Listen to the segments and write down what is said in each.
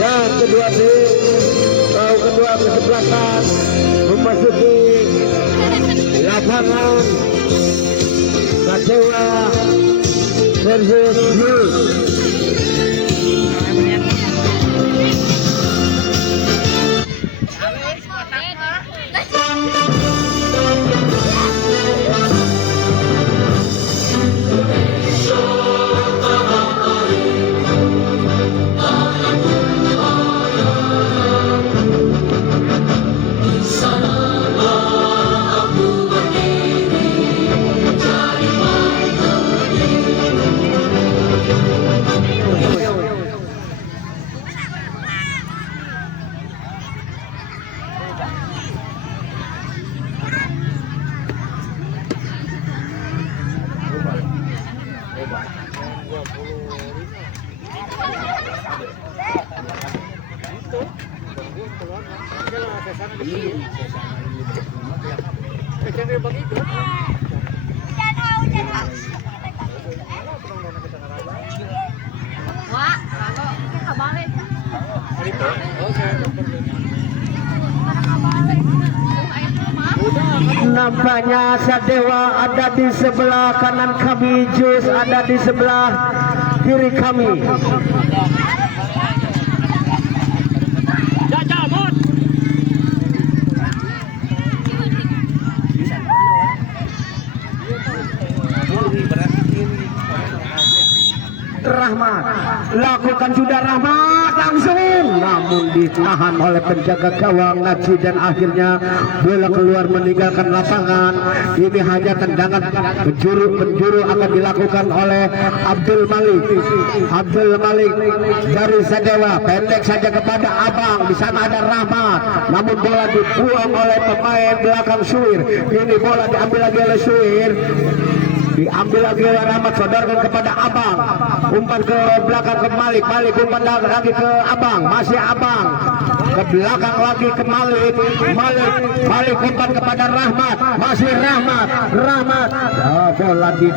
yang kedua kedua kesebelasan memasuki lapangan Sadewa versus Yus. Nampaknya Sadewa ada di sebelah kanan kami, Jus ada di sebelah kiri kami. Rahmat lakukan sudah Rahmat langsung, namun ditahan oleh penjaga gawang Naji dan akhirnya bola keluar meninggalkan lapangan. Ini hanya tendangan penjuru akan dilakukan oleh Abdul Malik dari Sadewa, pendek saja kepada Abang. Di sana ada Rahmat, namun bola dibuang oleh pemain belakang Suir. Ini bola diambil lagi oleh Suir, diambil lagi oleh Rahmat, sodorkan kepada Abang, umpan ke belakang ke Malik, umpan lagi ke Abang, masih Abang, ke belakang lagi ke Malik umpan kepada Rahmat, masih Rahmat, bola di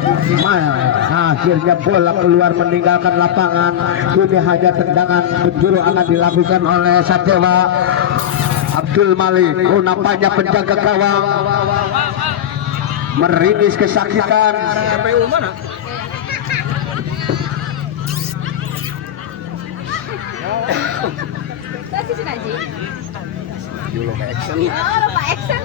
akhirnya bola keluar meninggalkan lapangan. Ini hanya tendangan penjuru akan dilakukan oleh Sadewa. Abdul Malik, nampaknya penjaga gawang meridis kesakitan. KPU mana? Lupa action. Lupa action.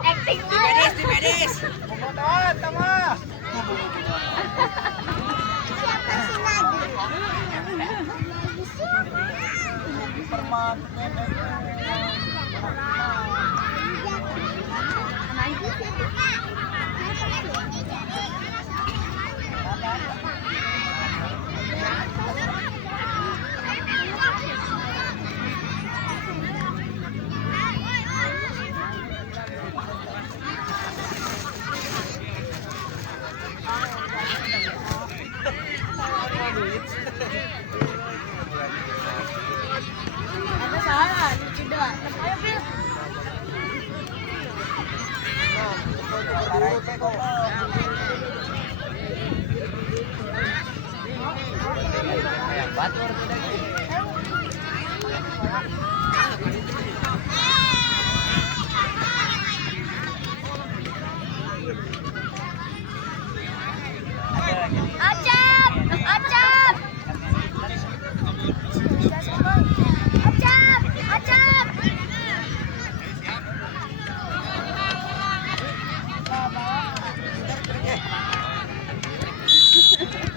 Acting medis. Tama.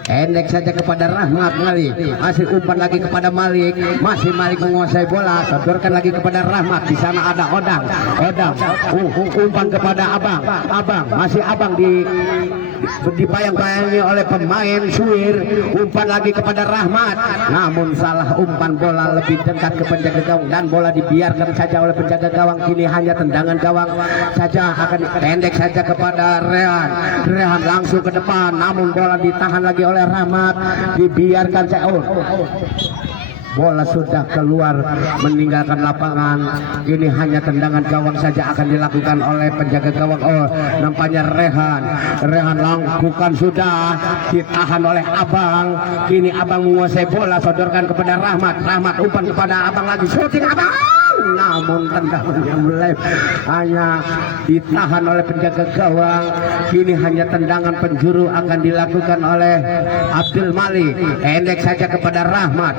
Pendek saja kepada Rahmat, Malik masih umpan lagi kepada Malik, masih Malik menguasai bola, sodorkan lagi kepada Rahmat. Di sana ada Odang umpan kepada Abang, masih Abang dibayang-bayangi oleh pemain Suir, umpan lagi kepada Rahmat, namun salah umpan, bola lebih dekat ke penjaga gawang dan bola dibiarkan saja oleh penjaga gawang. Kini hanya tendangan gawang saja, akan pendek saja kepada Rehan langsung ke depan, namun bola ditahan lagi oleh Rahmat, dibiarkan saja. bola sudah keluar meninggalkan lapangan. Ini hanya tendangan gawang saja akan dilakukan oleh penjaga gawang. Oh, nampaknya Rehan lakukan sudah ditahan oleh Abang. Kini Abang menguasai bola, sodorkan kepada Rahmat umpan kepada Abang lagi, shooting Abang, namun tendangannya mulai hanya ditahan oleh penjaga gawang. Kini hanya tendangan penjuru akan dilakukan oleh Abdul Malik. Pendek saja kepada Rahmat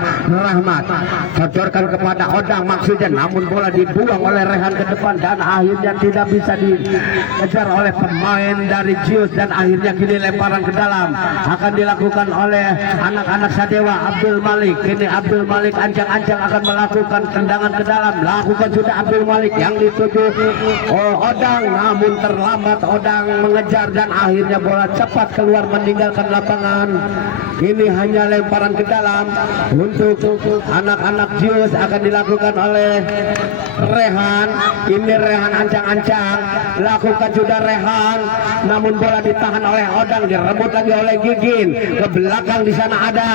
sodorkan kepada Odang maksudnya, namun bola dibuang oleh Rehan ke depan dan akhirnya tidak bisa dikejar oleh pemain dari Jius, dan akhirnya kini lemparan ke dalam akan dilakukan oleh anak-anak Sadewa. Abdul Malik, kini Abdul Malik ancang-ancang akan melakukan tendangan ke dalam, lakukan sudah Abdul Malik yang dituju Odang, namun terlambat Odang mengejar dan akhirnya bola cepat keluar meninggalkan lapangan. Ini hanya lemparan ke dalam untuk anak-anak Jius akan dilakukan oleh Rehan. Ini Rehan ancang-ancang, lakukan sudah Rehan, namun bola ditahan oleh Odang, direbut lagi oleh Gigin. Ke belakang di sana ada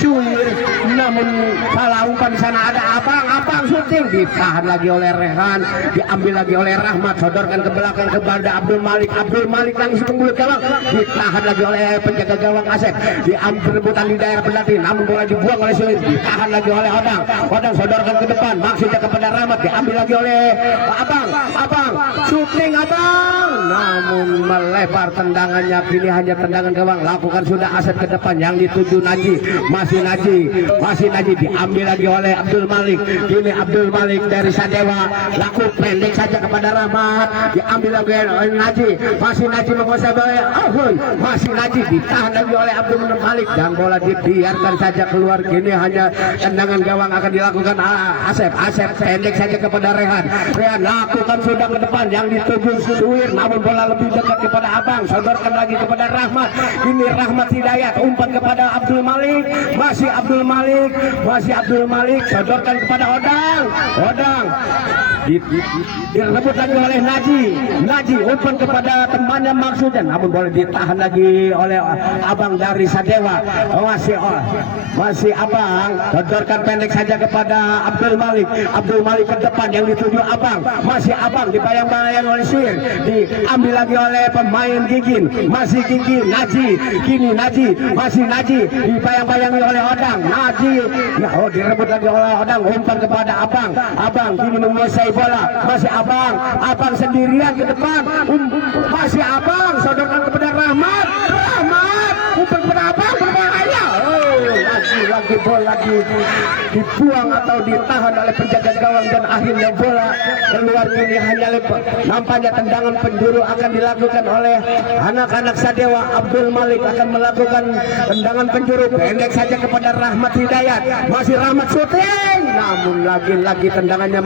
Suir, namun salah umpan di sana ada Abang syuting, ditahan lagi oleh Rehan, diambil lagi oleh Rahmat, sodorkan ke belakang kepada Abdul Malik langsung mulut gawang, ditahan lagi oleh penjaga gawang Asep, diambil rebutan di daerah penalti, namun bola dibuang oleh Suir, ditahan lagi oleh Odang sodorkan ke depan, maksudnya kepada Rahmat, diambil lagi oleh Abang syuting Abang, namun melebar tendangannya. Kini hanya tendangan gawang, lakukan sudah Asep ke depan yang dituju Naji, masih Naji diambil lagi oleh Abdul Malik. Kini Abdul Malik dari Sadewa, laku pendek saja kepada Rahmat, diambil lagi oleh Naji, masih Naji menguasai bola, masih Naji ditahan lagi oleh Abdul Malik dan bola dibiarkan saja keluar. Kini hanya tendangan gawang akan dilakukan Asep pendek saja kepada Rehan lakukan sudah ke depan yang dituju Suir, namun bola lebih dekat kepada Abang, sodorkan lagi kepada Rahmat. Ini Rahmat Hidayat, umpan kepada Abdul Malik, masih Abdul Malik sodorkan kepada Odang direbut lagi oleh Naji umpan kepada temannya maksudnya, namun boleh ditahan lagi oleh Abang dari Sadewa. Masih Abang, sodorkan pendek saja kepada Abdul Malik ke depan yang dituju Abang, masih Abang dibayang-bayang oleh Suir, diambil lagi oleh pemain Gigin, masih Gigin kini Naji dibayang-bayangi oleh Odang, direbut lagi oleh Odang, umpan kepada Abang kini menguasai bola, masih Abang sendirian ke depan, masih Abang sodorkan kepada Rahmat umpan kepada Abang, berbahaya. Lagi bola dibuang atau ditahan oleh penjaga gawang dan akhirnya bola keluar. Kini hanya nampaknya tendangan penjuru akan dilakukan oleh anak-anak Sadewa. Abdul Malik akan melakukan tendangan penjuru pendek saja kepada Rahmat Hidayat, masih Rahmat syuting, namun lagi-lagi tendangannya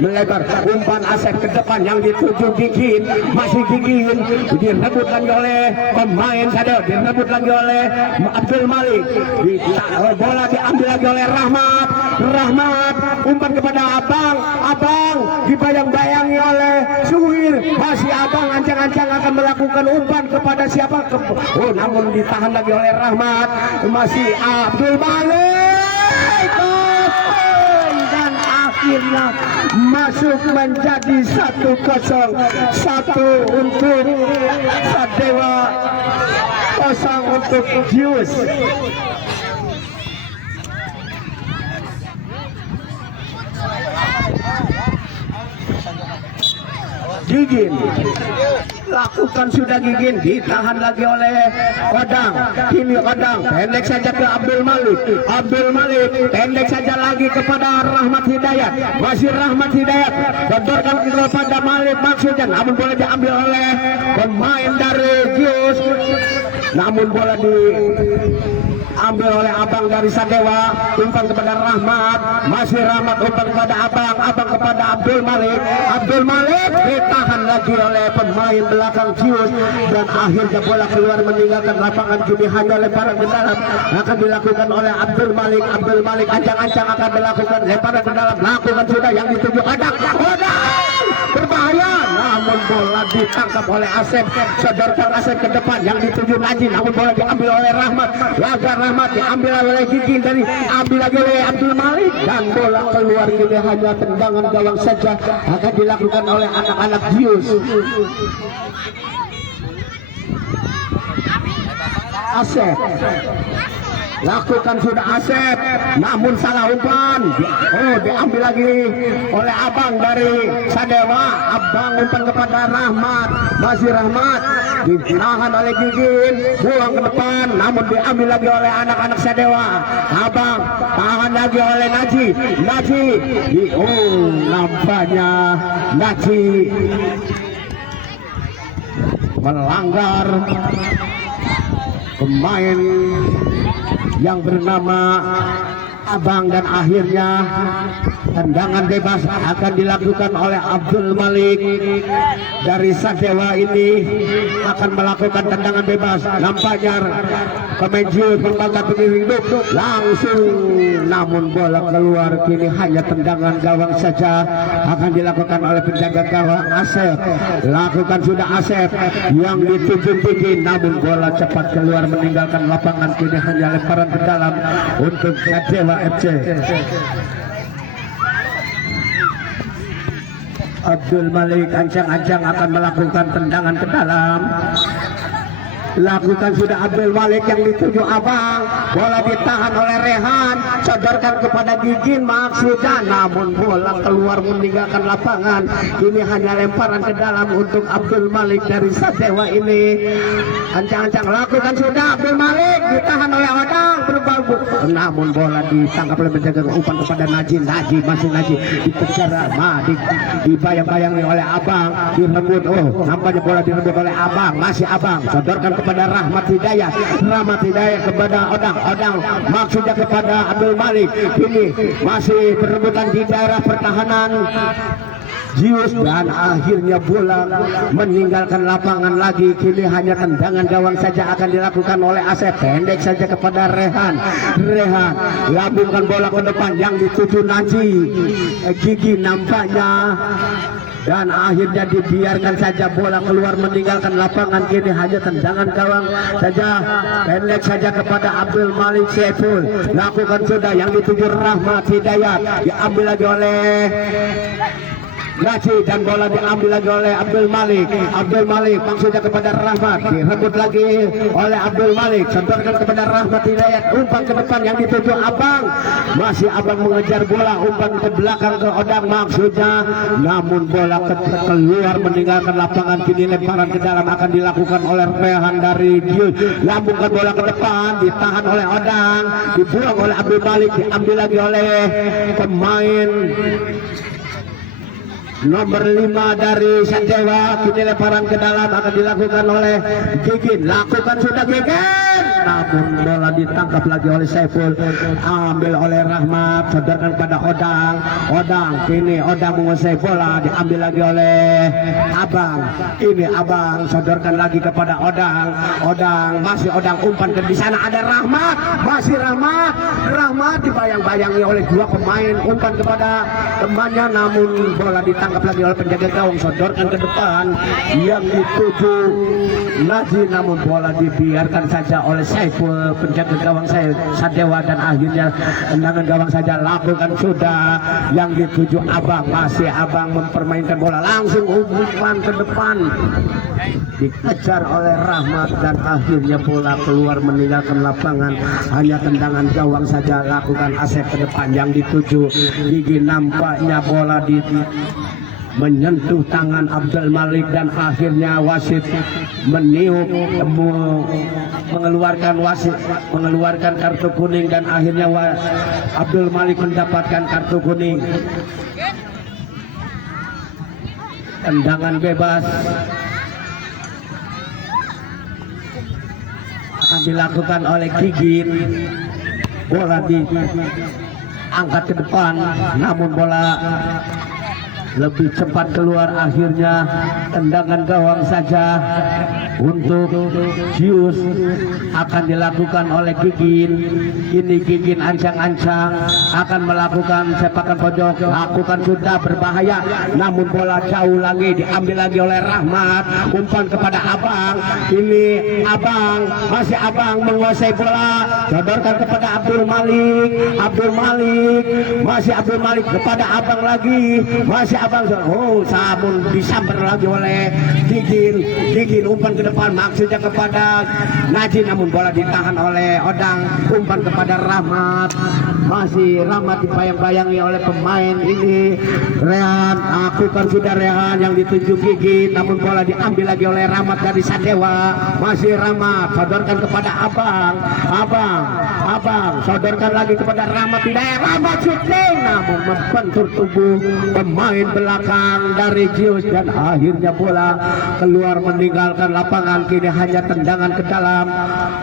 melebar, umpan Asep ke depan yang dituju Gigin, masih Gigin direbut lagi oleh pemain Sadewa, direbut lagi oleh Abdul Malik, bola diambil lagi oleh Rahmat umpan kepada Abang dibayang-bayangi oleh Suir, masih Abang ancang-ancang akan melakukan umpan kepada siapa, namun ditahan lagi oleh Rahmat, masih Abdul Malik, dan akhirnya masuk menjadi 1-0, 1 untuk Sadewa, 0 untuk Jius. Gigin lakukan sudah Gigin, ditahan lagi oleh Odang, kini Odang pendek saja ke Abdul Malik pendek saja lagi kepada Rahmat Hidayat, masih Rahmat Hidayat sodorkan kepada Malik maksudnya, namun boleh diambil oleh pemain dari Jius, namun bola diambil oleh Abang dari Sadewa, umpan kepada Rahmat, masih Rahmat umpan kepada Abang kepada Abdul Malik ditahan lagi oleh pemain belakang Jius dan akhirnya bola keluar meninggalkan lapangan. Kini hanya lemparan ke dalam akan dilakukan oleh Abdul Malik ancang-ancang akan melakukan lemparan ke dalam, lakukan sudah yang dituju Odang berbahaya, namun bola ditangkap oleh Asep. Sodorkan Asep ke depan yang dituju Najib, namun bola diambil oleh Rahmat. Laga Rahmat diambil oleh Gigi, dari ambil lagi oleh Abdul Malik, dan bola keluar. Ini hanya tendangan gawang saja akan dilakukan oleh anak-anak Dius. Asep lakukan sudah Asep, namun salah umpan. Oh, diambil lagi oleh Abang dari Sadewa. Abang umpan kepada Rahmat, masih Rahmat ditahan oleh Gigin, buang ke depan, namun diambil lagi oleh anak-anak Sadewa. Abang tahan lagi oleh Naji. Oh, nampaknya Naji melanggar pemain yang bernama Abang, dan akhirnya tendangan bebas akan dilakukan oleh Abdul Malik dari Sadewa. Ini akan melakukan tendangan bebas. Nampaknya pemain Jiu berbangkat berdiri langsung, namun bola keluar. Kini hanya tendangan gawang saja akan dilakukan oleh penjaga gawang Asep. Lakukan sudah Asep yang dituju tinggi, namun bola cepat keluar meninggalkan lapangan. Kini hanya lemparan ke dalam untuk Sadewa FC. Abdul Malik ancang-ancang akan melakukan tendangan ke dalam. Lakukan sudah Abdul Malik yang dituju Abang. Bola ditahan oleh Rehan, sodorkan kepada Gigin maksudnya, namun bola keluar meninggalkan lapangan. Ini hanya lemparan ke dalam untuk Abdul Malik dari Sadewa. Ini ancang-ancang lakukan sudah Abdul Malik, ditahan oleh Odang, namun bola ditangkap oleh penjaga umpan kepada Naji. Masih Naji dikejar, dibayang-bayangi oleh Abang, direbut. Oh, nampaknya bola direbut oleh Abang, masih Abang, sodorkan kepada Rahmat Hidayat kepada Odang maksudnya kepada Abdul Malik. Ini masih perebutan di daerah pertahanan Jius, dan akhirnya bola meninggalkan lapangan lagi. Kini hanya tendangan gawang saja akan dilakukan oleh Asep. Pendek saja kepada Rehan lambungkan bola ke depan yang dituju Naji. Gigi nampaknya, dan akhirnya dibiarkan saja bola keluar meninggalkan lapangan. Kini hanya tendangan gawang saja, pendek saja kepada Abdul Malik Saiful. Lakukan sudah yang dituju Rahmat Hidayat, diambil lagi oleh Naji, dan bola diambil lagi oleh Abdul Malik maksudnya kepada Rahmat, direbut lagi oleh Abdul Malik, sodorkan kepada Rahmat Hidayat, umpan ke depan yang dituju Abang, masih Abang mengejar bola, umpan ke belakang ke Odang maksudnya, namun bola keluar meninggalkan lapangan. Kini lemparan ke dalam akan dilakukan oleh Rehan dari Dius. Lambungkan bola ke depan, ditahan oleh Odang, dibuang oleh Abdul Malik, diambil lagi oleh pemain nomor 5 dari Sadewa. Kini lemparan ke dalam akan dilakukan oleh Gigin. Lakukan sudah Gigin, namun bola ditangkap lagi oleh Saiful, ambil oleh Rahmat, sodorkan pada Odang. Kini Odang menguasai bola, diambil lagi oleh Abang. Ini Abang sodorkan lagi kepada Odang, masih Odang umpan ke di sana ada Rahmat, masih Rahmat dibayang-bayangi oleh dua pemain, umpan kepada temannya, namun bola ditangkap lagi oleh penjaga gawang, sodorkan ke depan yang dituju Naji, namun bola dibiarkan saja oleh Saiful, penjaga gawang Sadewa, dan akhirnya tendangan gawang saja. Lakukan sudah yang dituju Abang, masih Abang mempermainkan bola, langsung umpan ke depan, dikejar oleh Rahmat, dan akhirnya bola keluar meninggalkan lapangan. Hanya tendangan gawang saja. Lakukan Asep ke depan yang dituju Gigi, nampaknya bola menyentuh tangan Abdul Malik, dan akhirnya wasit meniup mengeluarkan kartu kuning, dan akhirnya Abdul Malik mendapatkan kartu kuning. Tendangan bebas akan dilakukan oleh Gigin. Bola diangkat ke depan, namun bola lebih cepat keluar. Akhirnya tendangan gawang saja untuk Jius akan dilakukan oleh Gigin. Ini Gigin ancang-ancang akan melakukan sepakan pojok, lakukan sudah berbahaya, namun bola jauh lagi diambil lagi oleh Rahmat. Umpan kepada Abang, ini Abang, masih Abang menguasai bola, sodorkan kepada Abdul Malik. Abdul Malik, masih Abdul Malik kepada Abang lagi, masih Abang. Oh, sabun disambar lagi oleh Gigin. Gigin umpan ke depan maksudnya kepada Najin, namun bola ditahan oleh Odang. Umpan kepada Rahmat, masih Rahmat dibayang-bayangi oleh pemain ini. Rehan, lakukan sudah Rehan yang dituju Gigin, namun bola diambil lagi oleh Rahmat dari Sadewa. Masih Rahmat, sodorkan kepada Abang. Abang, sodorkan lagi kepada Rahmat. Tidak, Rahmat syuting, namun membentur tubuh pemain belakang dari Jius dan akhirnya bola keluar meninggalkan lapangan. Kini hanya tendangan ke dalam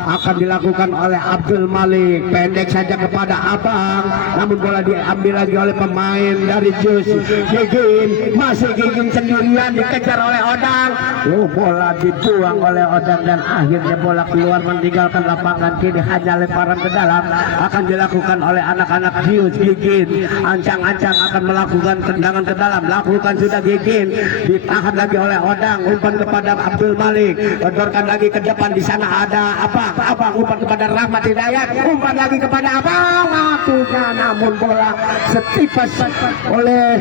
akan dilakukan oleh Abdul Malik, pendek saja kepada Abang, namun bola diambil lagi oleh pemain dari Jius. Gigin, masih Gigin sendirian dikejar oleh Odang. Oh, bola dibuang oleh Odang dan akhirnya bola keluar meninggalkan lapangan. Kini hanya lemparan ke dalam akan dilakukan oleh anak-anak Jius. Gigin ancang-ancang akan melakukan tendangan ke dalam, lakukan sudah Gigin, ditahan lagi oleh Odang. Umpan kepada Abdul Malik, sodorkan lagi ke depan, di sana ada Abang, umpan kepada Rahmat Hidayat, umpan lagi kepada Abang, waktunya, namun bola setipas oleh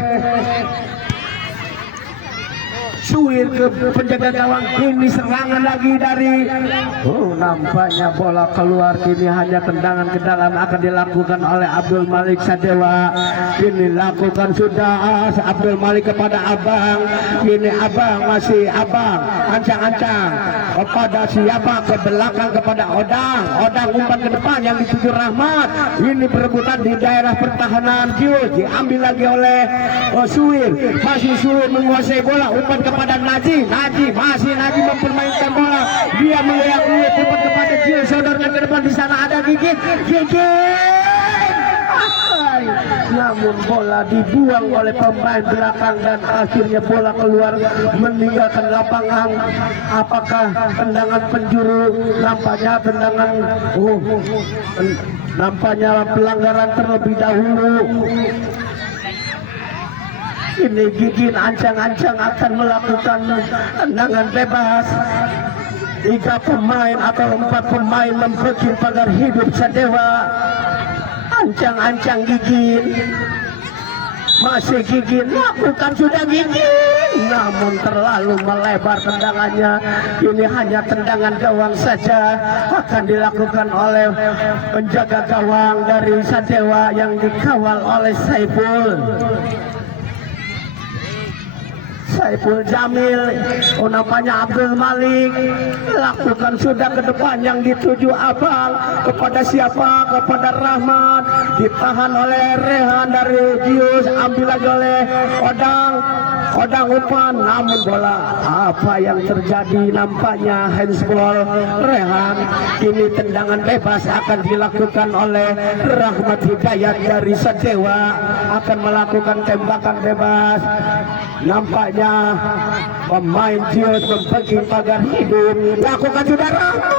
Suir ke penjaga gawang. Kini serangan lagi dari nampaknya bola keluar. Kini hanya tendangan ke dalam akan dilakukan oleh Abdul Malik Sadewa. Kini lakukan sudah Abdul Malik kepada Abang. Kini Abang, masih Abang ancang-ancang kepada siapa, ke belakang kepada Odang. Odang umpan ke depan yang dituju Rahmat. Ini perebutan di daerah pertahanan Jius, diambil lagi oleh Suir. Masih Suir menguasai bola, umpan kepada Naji, masih Naji mempermainkan bola. Dia melihat umpan kepada Jius, sodorkan ke depan, di sana ada Gigin. Namun bola dibuang oleh pemain belakang dan akhirnya bola keluar meninggalkan lapangan. Apakah tendangan penjuru? Nampaknya tendangan nampaknya pelanggaran terlebih dahulu. Ini Gigin ancang-ancang akan melakukan tendangan bebas. 3 pemain atau 4 pemain membikin pagar hidup Sadewa. Ancang-ancang Gigin, masih Gigin, lakukan sudah Gigin, namun terlalu melebar tendangannya. Ini hanya tendangan gawang saja, akan dilakukan oleh penjaga gawang dari Sadewa yang dikawal oleh Saiful Jamil. Nampaknya Abdul Malik lakukan sudah ke depan yang dituju Abang, kepada siapa? Kepada Rahmat, ditahan oleh Rehan dari Jius, ambil lagi oleh Odang umpan, namun bola apa yang terjadi? Nampaknya handsball Rehan. Ini tendangan bebas akan dilakukan oleh Rahmat Hidayat dari Sadewa, akan melakukan tembakan bebas. Nampaknya pemain Jius membagi pagar hidup, lakukan sudah Rahmat,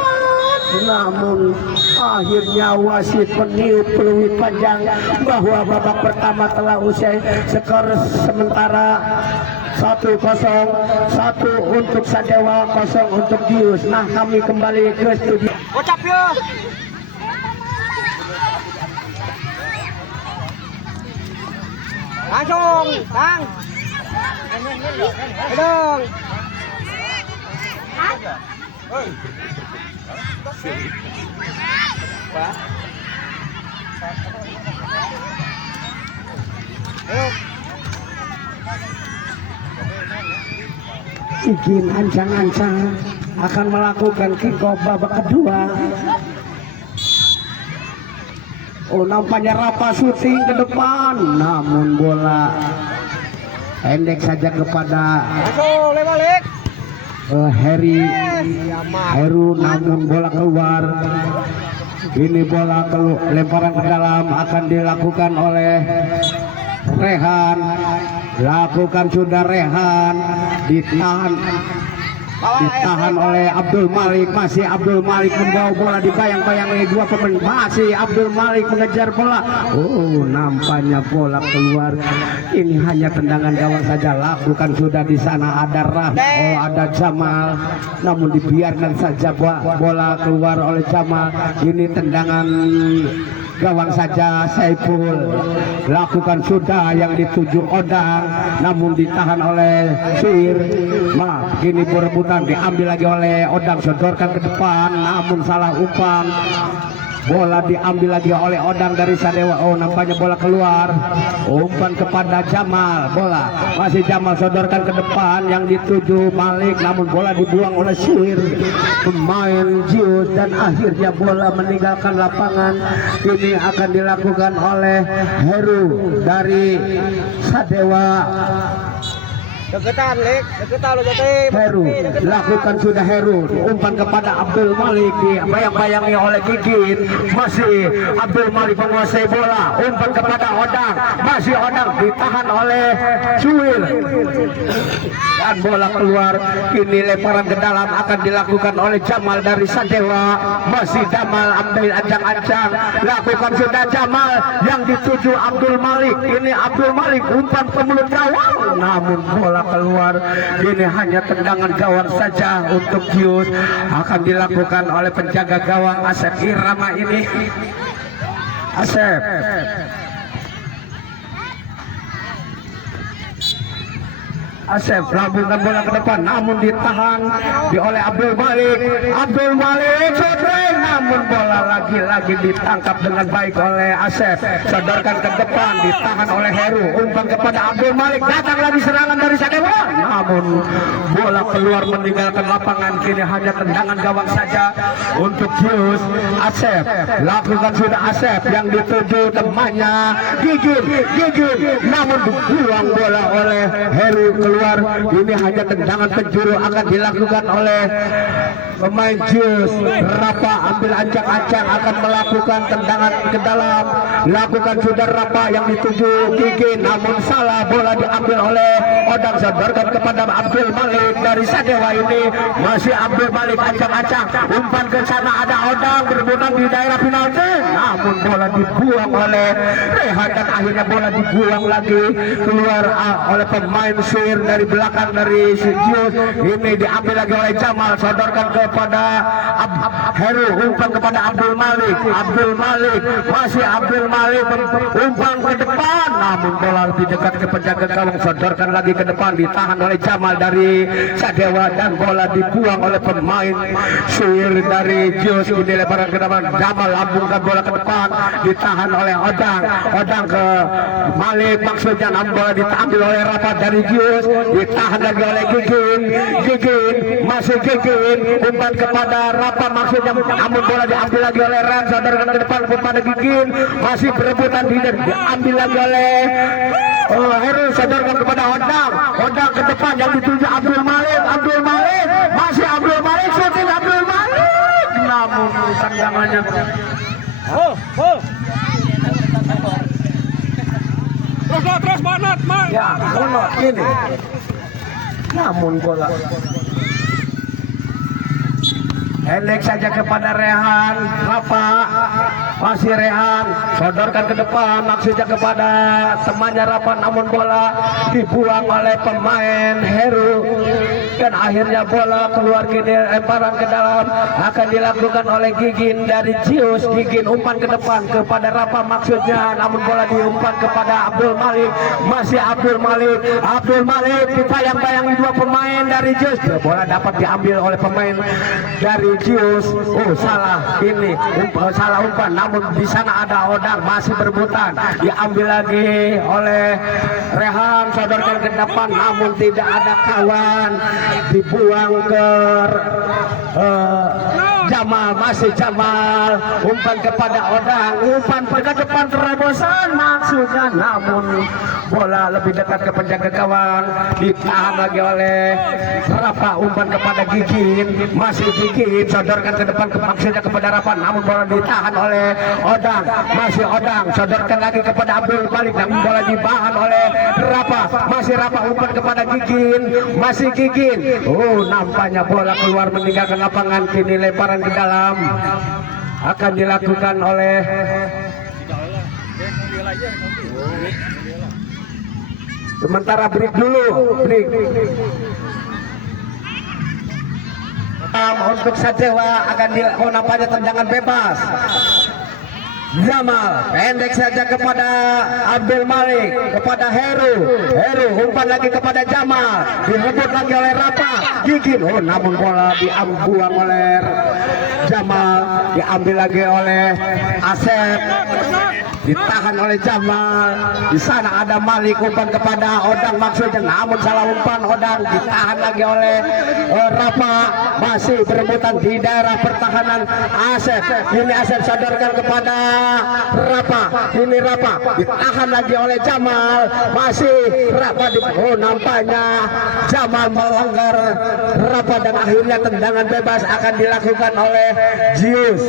namun akhirnya wasit meniup peluit panjang bahwa babak pertama telah usai. Skor sementara 1-0, 1 untuk Sadewa, 0 untuk Jius. Nah, kami kembali ke studio. Kocap ya. Langsung, Kang. Dong. Gigin ancang-ancang akan melakukan kick off babak kedua. Nampaknya Rafa syuting ke depan, namun bola pendek saja kepada Heru, namun bola keluar. Ini bola lemparan ke dalam akan dilakukan oleh Rehan. Lakukan sudah Rehan, ditahan ditahan oleh Abdul Malik. Masih Abdul Malik membawa bola dibayang-bayang oleh dua pemain. Masih Abdul Malik mengejar bola. Oh, nampaknya bola keluar. Ini hanya tendangan gawang saja. Lakukan sudah di sana ada oh ada Jamal, namun dibiarkan saja bola keluar oleh Jamal. Ini tendangan gawang saja. Saiful lakukan sudah yang dituju Odang, namun ditahan oleh Suir. Kini berebutan diambil lagi oleh Odang, sodorkan ke depan, namun salah umpan. Bola diambil lagi oleh Odang dari Sadewa. Oh, nampaknya bola keluar. Umpan kepada Jamal. Bola masih Jamal sodorkan ke depan yang dituju Malik, namun bola dibuang oleh Suir, pemain Jius, dan akhirnya bola meninggalkan lapangan. Ini akan dilakukan oleh Heru dari Sadewa. Deketan, Lek. Deketan lo jatuh. Heru lakukan sudah. Heru umpan kepada Abdul Malik, bayang-bayangi oleh Gigin. Masih Abdul Malik menguasai bola. Umpan kepada Odang, masih Odang ditahan oleh Suil, dan bola keluar. Kini lemparan ke dalam akan dilakukan oleh Jamal dari Sadewa. Masih Jamal ambil ancang-ancang, lakukan sudah Jamal yang dituju Abdul Malik. Ini Abdul Malik umpan ke mulut gawang, namun bola keluar. Ini hanya tendangan gawang saja untuk Jius. Akan dilakukan oleh penjaga gawang Asep Irama ini. Asep lambungkan bola ke depan, namun ditahan oleh Abdul Malik. Abdul Malik shooting, namun bola lagi-lagi ditangkap dengan baik oleh Asep. Sodorkan ke depan, ditahan oleh Heru. Umpan kepada Abdul Malik, datang lagi serangan dari Sadewa, namun bola keluar meninggalkan lapangan. Kini hanya tendangan gawang saja untuk Jius. Asep lakukan sudah. Asep yang dituju temannya Gigin, namun dibuang bola oleh Heru keluar. Ini hanya tendangan penjuru akan dilakukan oleh pemain Jius. Rapa ambil ancang-ancang akan melakukan tendangan ke dalam. Lakukan sudah Rapa yang dituju Gigin, namun salah. Bola diambil oleh Odang, sodorkan kepada Abdul Malik dari Sadewa. Ini masih Abdul Malik ancang-ancang, umpan ke sana ada Odang berebutan di daerah penalti, namun bola dibuang oleh Rehan, dan akhirnya bola dibuang lagi keluar oleh pemain Suir dari belakang dari Jius. Ini diambil lagi oleh Jamal, sodorkan kepada Heru. Umpan kepada Abdul Malik. Masih Abdul Malik umpan ke depan, namun bola lebih dekat ke penjaga gawang, sodorkan lagi ke depan, ditahan oleh Jamal dari Sadewa, dan bola dibuang oleh pemain Suir dari Jius. Ini lebaran ke depan, Jamal lambungkan bola ke depan, ditahan oleh Odang ke Malik maksudnya, namun bola diambil oleh Rapat dari Jius, ditahan lagi oleh Gigin. Masih Gigin, umpan kepada Rapa maksudnya, namun bola diambil lagi oleh Ran, sodorkan ke depan kepada Gigin. Masih berebutan, diambil lagi oleh Heru, sodorkan kepada Odang ke depan yang dituju Abdul Malik. Masih Abdul Malik, shooting Abdul Malik, namun tendangannya Terus banget, Mak. ya bonot ini, namun bola pendek saja kepada Rehan. Rapa masih Rehan, sodorkan ke depan maksudnya kepada temannya Rapa, namun bola dibuang oleh pemain Heru, dan akhirnya bola keluar. Kini lemparan ke dalam akan dilakukan oleh Gigin dari Jius. Gigin umpan ke depan kepada Rapa maksudnya, namun bola diumpan kepada Abdul Malik. Masih Abdul Malik dipayang-bayangi dua pemain dari Jius. Bola dapat diambil oleh pemain dari Jius. Oh, salah ini, salah umpan, namun di sana ada Odang masih berebutan, diambil lagi oleh Rehan, sodorkan ke depan, namun tidak ada kawan, dibuang ke Jamal, masih Jamal, umpan kepada Odang, umpan ke depan terobosan maksudnya, namun bola lebih dekat ke penjaga gawang, ditahan lagi oleh Rafa, umpan kepada Gigin, masih Gigin, sodorkan ke depan maksudnya kepada Rafa, namun bola ditahan oleh Odang, masih Odang, sodorkan lagi kepada Abdul Malik, namun bola ditahan oleh Rafa, masih Rafa, umpan kepada Gigin, masih Gigin, nampaknya bola keluar meninggalkan lapangan, kini lemparan ke dalam akan dilakukan oleh sementara break dulu, break. Untuk Sadewa akan nampaknya tendangan bebas. Jamal pendek saja kepada Abdul Malik, kepada Heru, umpan lagi kepada Jamal, direbut lagi oleh Rafa, Gigin, namun bola diambuang oleh Jamal, diambil lagi oleh Asep, ditahan oleh Jamal. Di sana ada Malik, umpan kepada Odang maksudnya, namun salah umpan Odang, ditahan lagi oleh Rafa, masih berebutan di daerah pertahanan Asep. Ini Asep sodorkan kepada Rafa, ini Rafa ditahan lagi oleh Jamal, masih Rafa nampaknya Jamal melanggar Rafa dan akhirnya tendangan bebas akan dilakukan oleh Jius.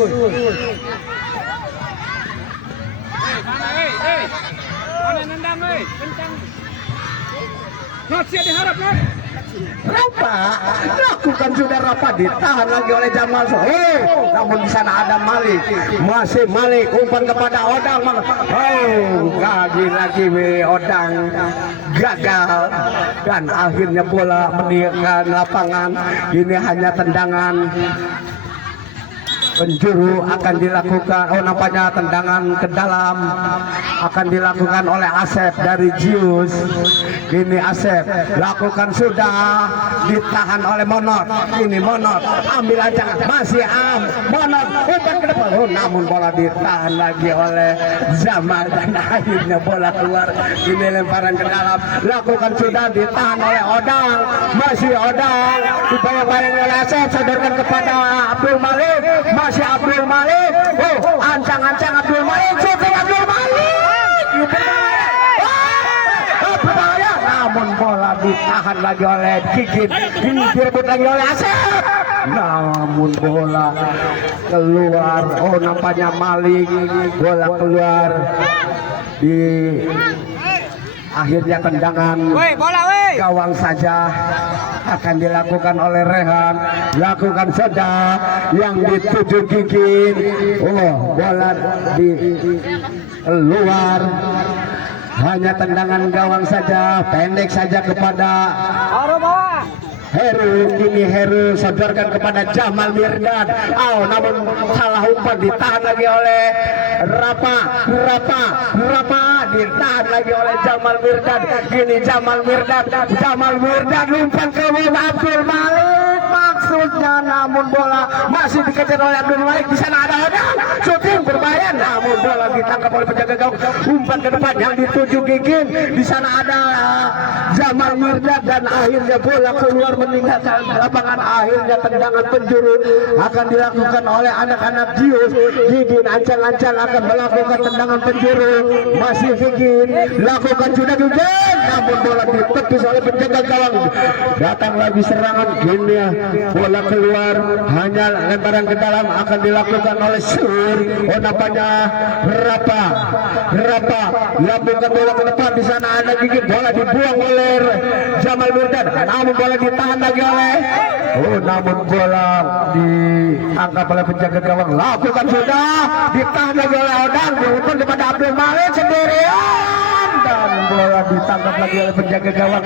Rafa lakukan sudah, Rafa ditahan lagi oleh Jamal. Namun di sana ada Malik, masih Malik, umpan kepada Odang. Lagi Odang gagal dan akhirnya bola meninggalkan lapangan. Ini hanya tendangan penjuru akan dilakukan. Nampaknya tendangan ke dalam akan dilakukan oleh Asep dari Jius. Ini Asep lakukan sudah, ditahan oleh Monot. Ini Monot ambil aja, masih Monot umpan ke depan, namun bola ditahan lagi oleh Jamal dan akhirnya bola keluar. Ini lemparan ke dalam, lakukan sudah, ditahan oleh Odang, masih Odang, dibayang-bayang oleh Asep, sodorkan kepada Abdul Malik, masih Abdul Malik, ancang-ancang Abdul Malik, syuting Abdul Malik, berbahaya, namun bola ditahan lagi oleh Gigit, ini direbut lagi oleh Asep, namun bola keluar. Nampaknya Malik, bola keluar di akhirnya tendangan gawang saja akan dilakukan oleh Rehan. Lakukan saja yang dituju Gigin. Bola di keluar, hanya tendangan gawang saja, pendek saja kepada Heru. Ini Heru sodorkan kepada Jamal Mirdad. Namun salah umpan, ditahan lagi oleh Rafa, ditahan lagi oleh Jamal Mirdad. Ini Jamal Mirdad umpan ke Abdul Malik maksudnya, namun bola masih dikejar oleh Abdul Malik. Di sana ada Odang, syuting berbahaya, namun bola ditangkap oleh penjaga gawang. Umpan ke depan yang dituju Gigin. Di sana ada Jamal Mirdad dan akhirnya bola keluar meninggalkan lapangan. Akhirnya tendangan penjuru akan dilakukan oleh anak-anak Jius. Gigin ancang-ancang akan melakukan tendangan penjuru, masih Gigin, lakukan sudah Gigin, namun bola ditepis oleh penjaga gawang. Datang lagi serangan, gini ya, bola keluar, hanya lemparan ke dalam akan dilakukan oleh Sur. Nampaknya Rafa lakukan bola ke depan. Di sana ada Gigin, bola dibuang oleh Jamal Mirdad, namun bola ditahan lagi oleh namun bola diangkat oleh penjaga gawang. Lakukan sudah, ditahan lagi oleh Odang, diumpan kepada Abdul Malik sendirian dan bola ditangkap lagi oleh penjaga gawang.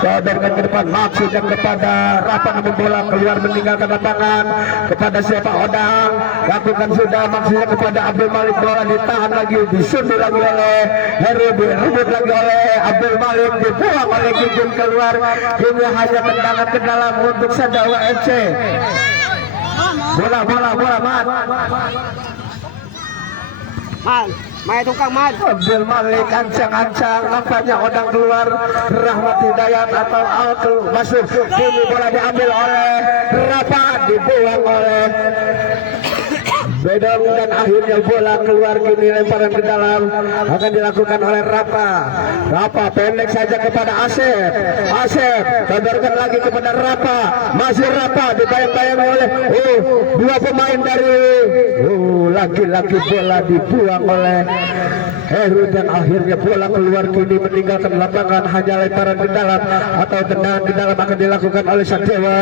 Sodorkan ke depan maksudnya kepada Rafa, namun bola keluar meninggalkan lapangan kepada siapa? Odang. Lakukan sudah maksudnya kepada Abdul Malik, bola ditahan lagi, disundur lagi oleh Heru, direbut lagi oleh Abdul Malik, dibuang oleh Gigin keluar. Ini hanya tendangan ke dalam untuk Sadawa FC. Bola mat. Main tukang man. Abdul Malik ancang-ancang, nampaknya odang keluar. Rahmat Hidayat atau Altul masuk. Kini bola diambil oleh Rafa, dibuang oleh Bedong dan akhirnya bola keluar. Kini lemparan ke dalam akan dilakukan oleh Rafa pendek saja kepada Asep. Todorkan lagi kepada Rafa, masih Rafa dibayang-bayang oleh dua pemain dari lagi-lagi bola dibuang oleh Heru dan akhirnya bola keluar. Kini meninggalkan lapangan, hanya lemparan ke dalam atau tendangan ke dalam akan dilakukan oleh Sadewa.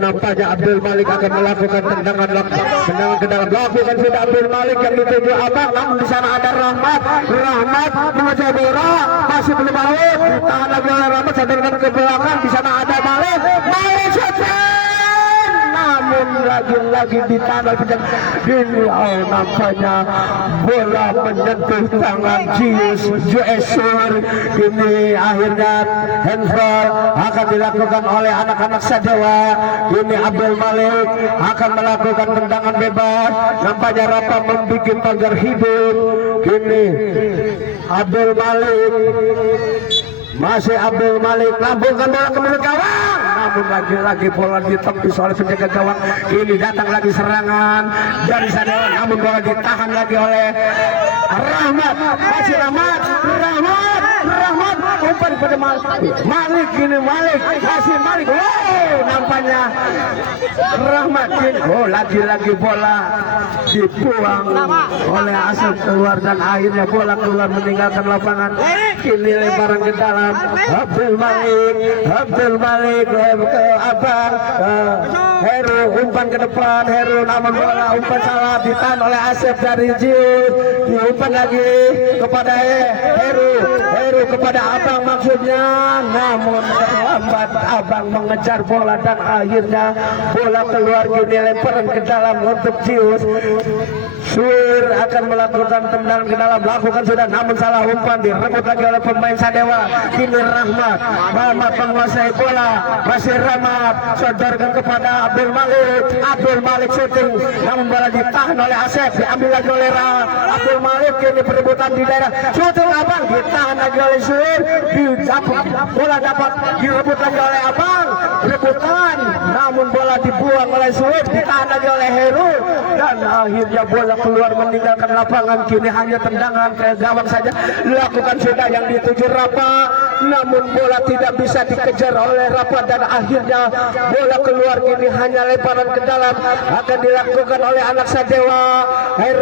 Nampaknya Abdul Malik akan melakukan tendangan ke dalam. Lakukan sudah Abdul Malik yang dituju Abang, namun di sana ada Rahmat mengejar bola, masih belum balik, tahan lagi oleh Rahmat, sadarkan ke belakang. Di sana ada Malik shooting, namun lagi-lagi ditahan oleh penjaga. Ini nampaknya bola menyentuh tangan Joesur. Ini akhirnya handball akan dilakukan oleh anak-anak Sadewa. Ini Abdul Malik akan melakukan tendangan bebas. Nampaknya Rafa membuat pagar hidup. Kini Abdul Malik, masih Abdul Malik lambungkan bola ke mulut gawang, namun lagi-lagi bola ditembus oleh penjaga gawang. Ini datang lagi serangan dari Sadewa, namun bola ditahan lagi oleh Rahmat, masih Rahmat umpan pada Malik. Ini Malik, masih Malik. Nampaknya Rahmat kini lagi-lagi bola dibuang oleh Asep keluar dan akhirnya bola keluar meninggalkan lapangan. Kini lemparan ke dalam Abdul Malik ke Abang, Heru umpan ke depan, Heru namun bola umpan salah, ditahan oleh Asep dari Jiu, diumpan lagi kepada Heru kepada Abang maksudnya, namun terlambat. Abang mengejar bola dan akhirnya bola keluar. Kini lemparan ke dalam untuk Jius. Suir akan melakukan tendangan ke dalam, lakukan sudah, namun salah umpan, direbut lagi oleh pemain Sadewa. Kini Rahmat menguasai bola, masih Rahmat sodorkan kepada Abdul Malik shooting, namun bola ditahan oleh Asep, diambil lagi oleh Abdul Malik. Kini perebutan di daerah shooting Abang, ditahan lagi oleh Suir, bola dapat direbut lagi oleh Abang, rebutan, namun bola dibuang oleh Suir, ditahan lagi oleh Heru dan akhirnya bola keluar meninggalkan lapangan. Kini hanya tendangan ke gawang saja lakukan sudah yang dituju Rafa, namun bola tidak bisa dikejar oleh Rafa dan akhirnya bola keluar. Kini hanya lemparan ke dalam akan dilakukan oleh anak Sadewa.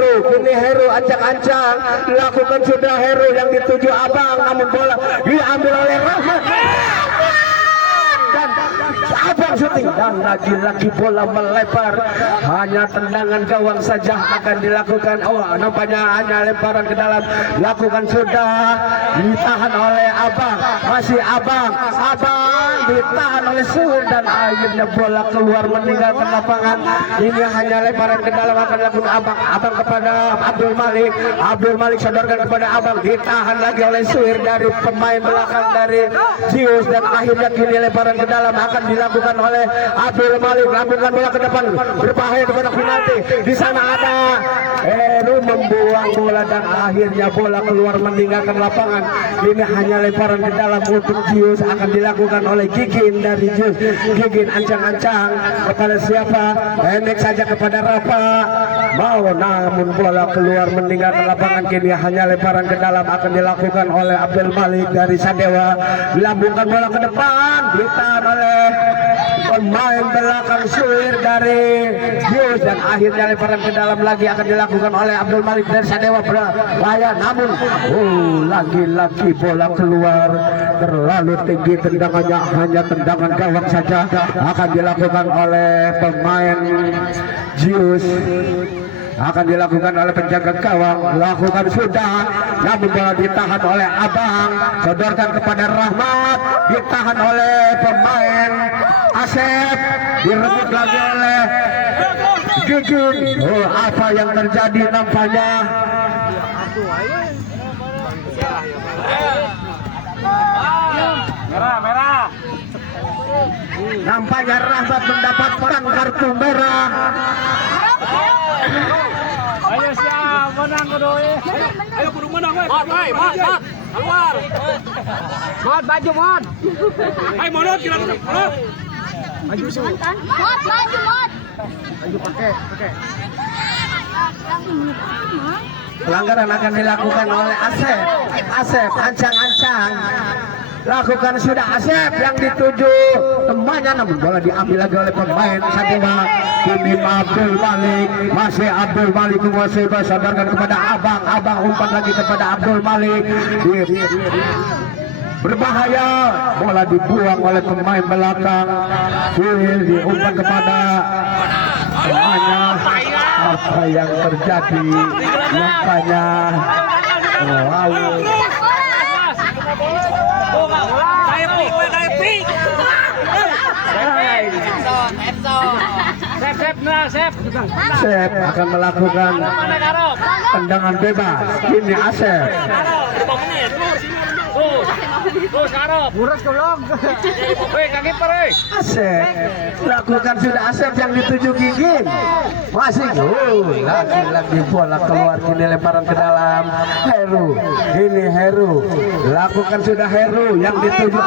Kini Heru ancang-ancang lakukan sudah, Heru yang dituju Abang, namun bola diambil oleh Rahmat dan Abang syuting dan lagi-lagi bola melebar, hanya tendangan gawang saja akan dilakukan. Nampaknya hanya lemparan ke dalam, lakukan sudah, ditahan oleh Abang, masih Abang ditahan oleh Suhur dan akhirnya bola keluar meninggalkan lapangan. Ini hanya lemparan ke dalam akan dilakukan Abang kepada Abdul Malik sodorkan kepada Abang, ditahan lagi oleh Suhur dari pemain belakang dari Jius dan akhirnya kini lemparan ke dalam akan dilakukan oleh Abdul Malik, lambungkan bola ke depan, berbahaya kepada penalti. Di sana ada Heru membuang bola dan akhirnya bola keluar meninggalkan lapangan. Ini hanya lemparan ke dalam untuk Jius akan dilakukan oleh Gigin dari Jius. Gigin ancang-ancang kepada siapa? Pendek saja kepada Rafa. Namun bola keluar meninggalkan lapangan. Kini hanya lemparan ke dalam akan dilakukan oleh Abdul Malik dari Sadewa. Dilambungkan bola ke depan, ditahan oleh pemain belakang Suir dari Jius dan akhirnya lemparan ke dalam lagi akan dilakukan oleh Abdul Malik dari Sadewa. Berbahaya, namun lagi-lagi bola keluar terlalu tinggi, tendangannya hanya tendangan gawang saja akan dilakukan oleh pemain Jius, akan dilakukan oleh penjaga gawang, lakukan sudah, namun bola ditahan oleh Abang, sodorkan kepada Rahmat, ditahan oleh pemain Asep, direbut lagi oleh Gigin. Apa yang terjadi nampaknya? Merah. Nampaknya Rahmat mendapatkan kartu merah. Ayo siap, menang. Ayo kudu menang we. Mod, keluar. Mod baju mod. Ayo mod kira mod. Maju mod. Baju pakai. Pelanggaran akan dilakukan oleh Asep ancang-ancang. Lakukan sudah Asep yang dituju temannya, namun bola diambil lagi oleh pemain Sadewa. Kini Abdul Malik, masih Abdul Malik menguasai bola, sadarkan kepada Abang umpan lagi kepada Abdul Malik. Berbahaya, bola dibuang oleh pemain belakang. Diumpan kepada temannya. Apa yang terjadi? Nampaknya wow. Asep akan melakukan tendangan bebas. Ini Asep. Asep lakukan sudah Asep yang dituju Gigin. Masih lagi bola keluar, kini lemparan ke dalam. Heru lakukan sudah Heru yang dituju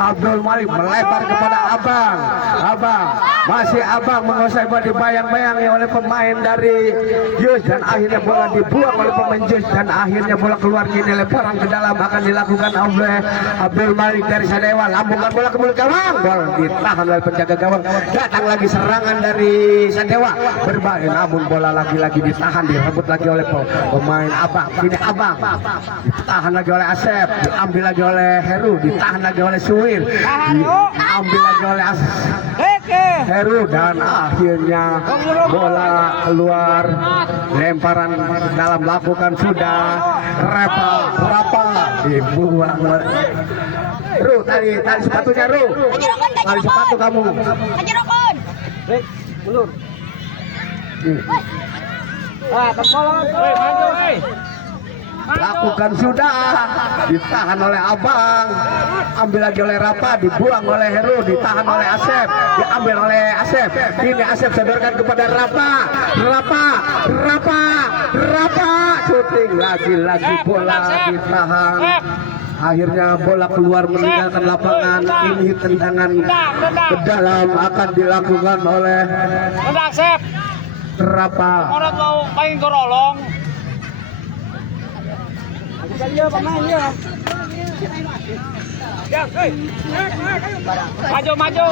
Abdul Malik melebar kepada Abang masih Abang menguasai bola, dibayang-bayangi oleh pemain dari Jus dan akhirnya bola dibuang oleh pemain Jus dan akhirnya bola keluar, kini lemparan ke dalam akan dilakukan oleh Abdul Malik dari Sadewa. Lambungkan bola ke mulut gawang, bola ditahan oleh penjaga gawang. Datang lagi serangan dari Sadewa, berbalik namun bola lagi-lagi ditahan, direbut lagi oleh pemain Abang. Kini Abang ditahan lagi oleh Asep, diambil lagi oleh Heru, ditahan lagi oleh Suwir, diambil lagi oleh Heru dan akhirnya bola keluar, lemparan dalam, lakukan sudah Rapa dibuang. Tadi sepatunya tadi sepatu kamu. Mundur. Lakukan sudah, ditahan oleh Abang, ambil lagi oleh Rapa, dibuang oleh Heru, ditahan oleh Asep, diambil oleh Asep. Ini Asep sodorkan kepada Rapa, syuting lagi bola ditahan. Akhirnya bola keluar meninggalkan lapangan. Ini tendangan ke dalam akan dilakukan oleh Rapa. Orang mau main gorolong. Maju.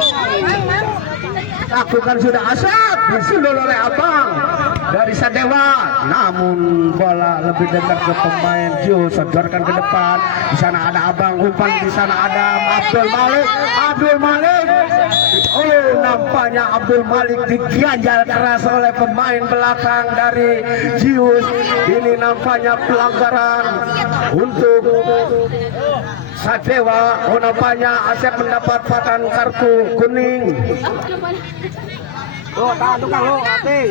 Lakukan sudah Asep, disulul oleh Abang dari Sadewa, namun bola lebih dekat ke pemain Ju, sodorkan ke depan. Di sana ada Abang umpan, di sana ada Abdul Malik. Oh, nampaknya Abdul Malik diganjal keras oleh pemain belakang dari Jius. Ini nampaknya pelanggaran untuk Sadewa. Oh, nampaknya Asep mendapatkan kartu kuning. Tahan tukang hati.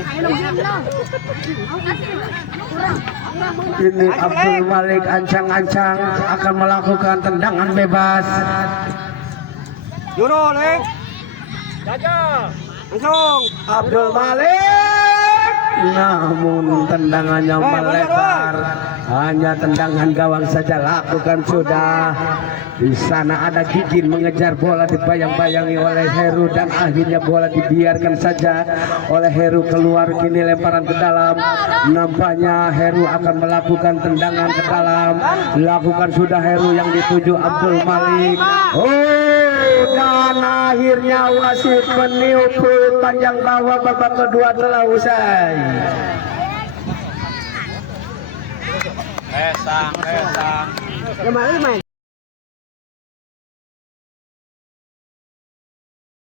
Ini Abdul Malik ancang-ancang akan melakukan tendangan bebas. Juro, Lek. Langsung. Abdul Malik, namun tendangannya melebar. Hanya tendangan gawang saja, lakukan sudah. Di sana ada Gigin mengejar bola, dibayang-bayangi oleh Heru dan akhirnya bola dibiarkan saja oleh Heru keluar, kini lemparan ke dalam. Nampaknya Heru akan melakukan tendangan ke dalam. Lakukan sudah Heru yang dituju Abdul Malik. Dan akhirnya wasit meniup panjang bawah, babak kedua telah usai. Kemarin main.